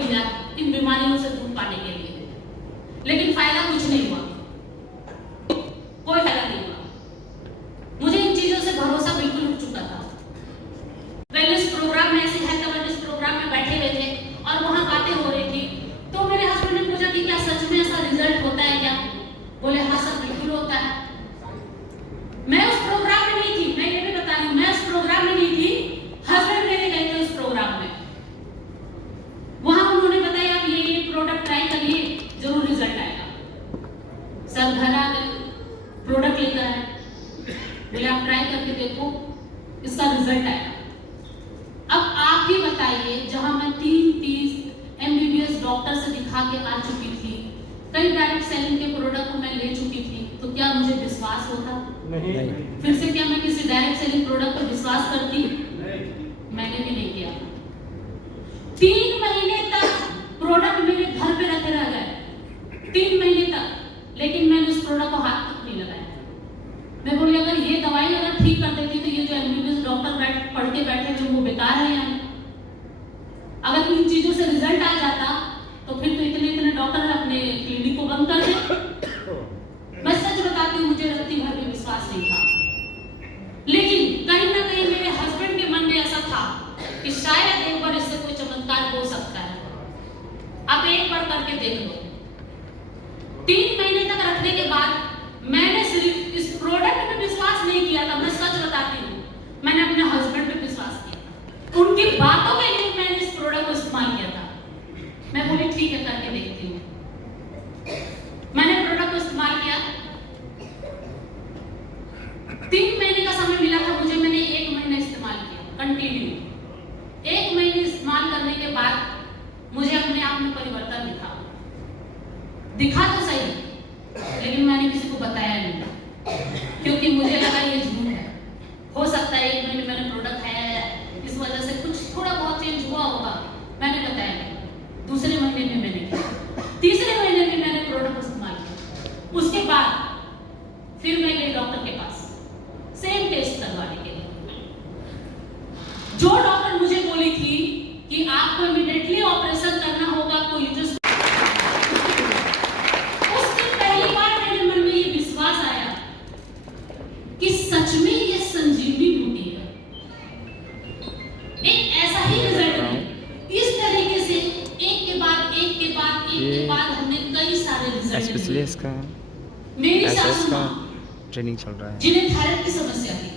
लिया इन बीमारियों से दूर पाने के लिए, लेकिन फायदा कुछ नहीं हुआ, कोई फायदा नहीं हुआ। मुझे इन चीजों से भरोसा बिल्कुल उठ चुका था। वेलनेस प्रोग्राम में ऐसे हेल्थ अवेयरनेस प्रोग्राम में बैठे हुए थे और वहां बातें हो रही थी, तो मेरे हस्बैंड ने पूछा कि क्या सच में ऐसा रिजल्ट होता है क्या? बोले हाँ सर बिल्कुल होता है। मैं उस प्रोग्राम में नहीं थी, मैं ये भी बता रही हूँ, मैं उस प्रोग्राम में नहीं थी, हस्बैंड मेरे गए थे उस प्रोग्राम में। वहां उन्होंने बताया आप ये प्रोडक्ट ट्राई करिए, जरूर रिजल्ट आएगा। सर घर आ गए, प्रोडक्ट लेकर आए, बोले आप ट्राई करके देखो, इसका रिजल्ट आएगा। अब आप ही बताइए, जहां मैं 3-30 MBBS डॉक्टर से दिखा के आ चुकी थी, कई डायरेक्ट सेलिंग के प्रोडक्ट को मैं ले चुकी थी, तो क्या मुझे विश्वास होता? नहीं। फिर से क्या मैं किसी डायरेक्ट सेलिंग प्रोडक्ट पर विश्वास करती? मैंने भी नहीं किया। 3 महीने तक प्रोडक्ट मेरे घर पे रखे रह गए, 3 महीने तक, लेकिन मैंने उस प्रोडक्ट को हाथ तक नहीं लगाया। मैं बोली अगर ये दवाई अगर ठीक कर देती तो ये जो MBBS डॉक्टर पढ़ के बैठे थे वो बेकार है यार। अगर इन चीजों से रिजल्ट आ जाता तो फिर तो इतने डॉक्टर अपने क्लिनिक को बंद कर दे। मैं सच बताती हूँ, मुझे रत्ती भर भी विश्वास नहीं था, लेकिन कहीं ना कहीं मेरे हस्बैंड के मन में ऐसा था कि शायद एक बार इससे कोई चमत्कार हो सकता है, आप एक बार करके देख लो। 3 महीने तक रखने के बाद मैंने सिर्फ इस प्रोडक्ट में विश्वास नहीं किया था, मैं सच बताती हूँ, मैंने अपने हस्बैंड पे विश्वास किया। उनकी बातों के लिए मैंने इस प्रोडक्ट को इस्तेमाल किया था। मैं बोली ठीक है करके देखती हूँ। मैंने प्रोडक्ट को इस्तेमाल किया, 3 महीने का समय मिला था मुझे, मैंने 1 महीना इस्तेमाल किया कंटिन्यू। 1 महीने इस्तेमाल करने के बाद मुझे अपने आप में परिवर्तन दिखा तो सही, लेकिन मैंने किसी को बताया नहीं, क्योंकि मुझे लगा ये झूठ है। हो सकता है 1 महीने मैंने प्रोडक्ट खाया है, इस वजह से कुछ थोड़ा बहुत चेंज हुआ होगा, मैंने बताया नहीं। दूसरे महीने में मैंने किया, तीसरे महीने में मैंने प्रोडक्ट इस्तेमाल किया। उसके बाद फिर मैं गई डॉक्टर के पास सेम टेस्ट करवाने के लिए। जो डॉक्टर मुझे बोली थी कि आपको इमीडिएटली ऑपरेशन करना होगा, आपको यूट्रस, उस दिन पहली बार मेरे मन में ये विश्वास आया कि सच में ये संजीवनी बूटी है। एक ऐसा ही रिजल्ट है, इस तरीके से एक के बाद एक के बाद एक के बाद हमने कई सारे रिजल्ट लिए। का मेरी सासू का मां ट्रेनिंग चल रहा है, जिन्हें थायराइड की समस्या थी,